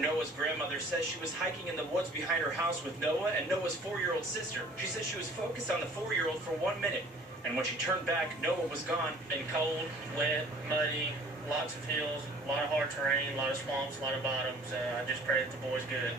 Noah's grandmother says she was hiking in the woods behind her house with Noah and Noah's 4-year-old sister. She says she was focused on the 4-year-old for 1 minute, and when she turned back, Noah was gone. Been cold, wet, muddy, lots of hills, a lot of hard terrain, a lot of swamps, a lot of bottoms. I just pray that the boy's good.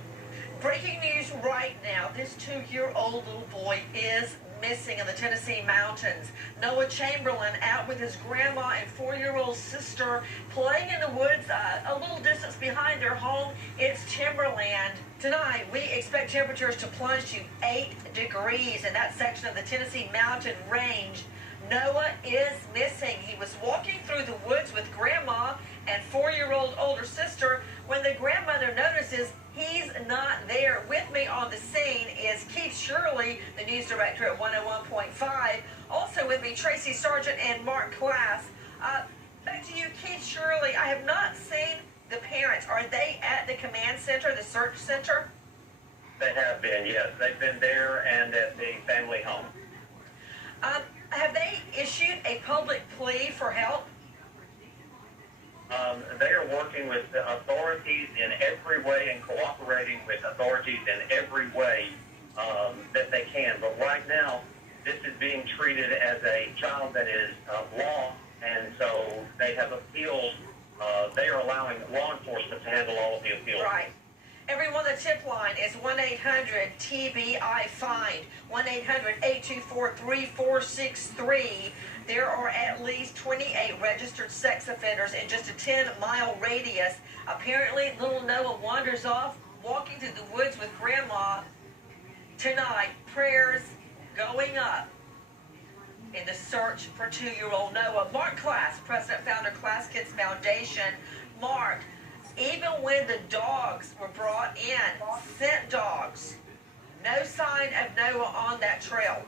Breaking news right now. This 2-year-old little boy is missing in the Tennessee mountains. Noah Chamberlain out with his grandma and 4-year-old sister playing in the woods a little distance behind their home. It's Timberland. Tonight, we expect temperatures to plunge to 8 degrees in that section of the Tennessee mountain range. Noah is missing. He was walking through the woods with grandma and 4-year-old older sister when the grandmother notices he's not there. With me on the scene is Keith Shirley, the news director at 101.5. Also with me, Tracy Sargent and Mark Class. Back to you, Keith Shirley. I have not seen the parents. Are they at the command center, the search center? They have been, yes. They've been there and at the family home. Have they issued a public plea for help? They are working with the authorities in every way and cooperating with authorities in every way that they can. But right now, this is being treated as a child that is lost, and so they have appealed. They are allowing law enforcement to handle all of the appeals. Right. Everyone, the tip line is 1-800-TBI-FIND, 1-800-824-3463. There are at least 28 registered sex offenders in just a 10-mile radius. Apparently, little Noah wanders off, walking through the woods with grandma. Tonight, prayers going up in the search for 2-year-old Noah. Mark Class, president, founder, Class Kids Foundation. Mark, even when the dogs were brought in, scent dogs, no sign of Noah on that trail.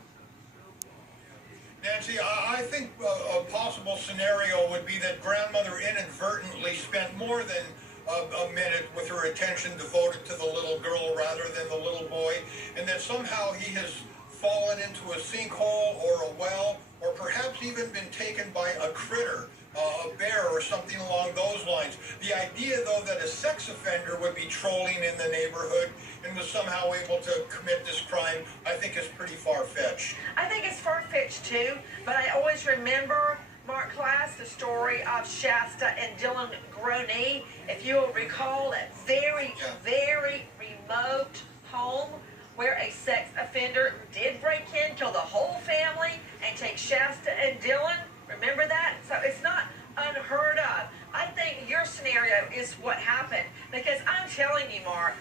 Nancy, I think a possible scenario would be that grandmother inadvertently spent more than a minute with her attention devoted to the little girl rather than the little boy, and that somehow he has fallen into a sinkhole or a well, or perhaps even been taken by a critter, a bear or something along those lines. The idea, though, that a sex offender would be trolling in the neighborhood and was somehow able to commit this crime, I think is pretty far-fetched. I think it's far-fetched, too, but I always remember, Mark Class, the story of Shasta and Dylan Groney. If you will recall, that very remote home where a sex offender did break in, kill the whole family, and take Shasta and Dylan. Remember that? So it's not unheard of. I think your scenario is what happened, because I'm telling you, Mark,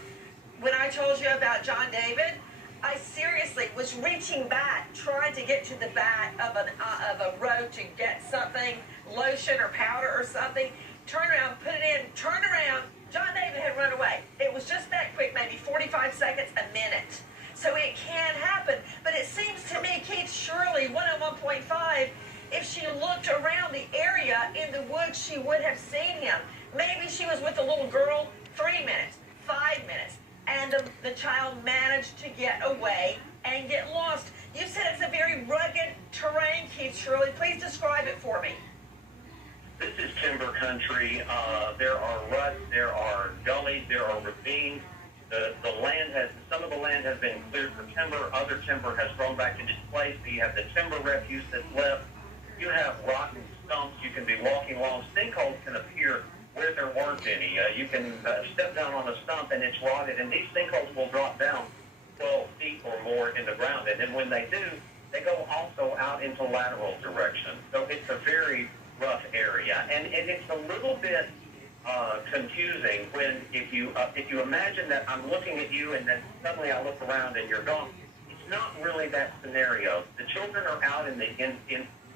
when I told you about John David, I seriously was reaching back, trying to get to the back of a road to get something, lotion or powder or something. Turn around, put it in, turn around. John David had run away. It was just that quick, maybe 45 seconds, a minute. So it can happen. But it seems to me, Keith Shirley, 101.5, if she looked around the area in the woods, she would have seen him. Maybe she was with the little girl 3 minutes, 5 minutes, and the child managed to get away and get lost. You said it's a very rugged terrain, Keith Shirley. Please describe it for me. This is timber country. There are ruts, there are gullies, there are ravines. The land has, some of the land has been cleared for timber, other timber has grown back into place. So you have the timber refuse that's left. You have rotten stumps. You can be walking along. Sinkholes can appear where there weren't any. You can step down on a stump and it's rotted, and these sinkholes will drop down 12 feet or more in the ground. And then when they do, they go also out into lateral direction. So it's a very rough area, and it's a little bit confusing when if you imagine that I'm looking at you and then suddenly I look around and you're gone. It's not really that scenario. The children are out in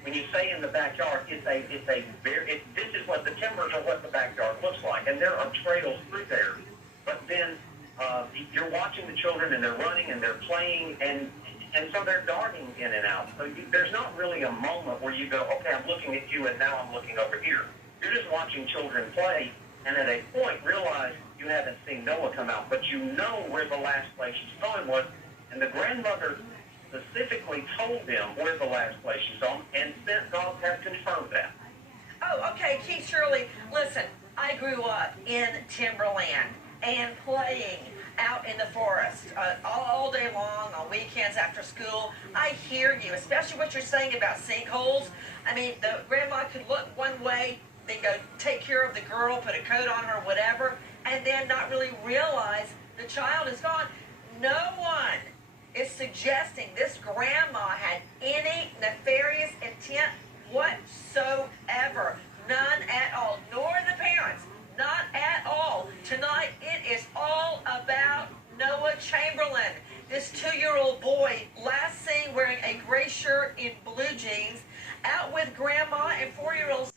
when you say in the backyard, this is what the timbers are, what the backyard looks like, and there are trails through there. But then you're watching the children and they're running and they're playing and so they're darting in and out. So there's not really a moment where you go, okay, I'm looking at you and now I'm looking over here. You're just watching children play, and at a point realize you haven't seen Noah come out, but you know where the last place you saw him was, and the grandmother specifically told them where the last place you saw him, and scent dogs have confirmed that. Oh, okay, Keith Shirley, listen, I grew up in timberland. and playing out in the forest all day long, on weekends after school. I hear you, especially what you're saying about sinkholes. I mean, the grandma could look one way, then go take care of the girl, put a coat on her, whatever, and then not really realize the child is gone. No one is suggesting this grandma had any nefarious intent whatsoever. None at all. Nor the parents. Not at all. Tonight, it is all about Noah Chamberlain. This 2-year-old boy, last seen wearing a gray shirt in blue jeans, out with grandma and 4-year-old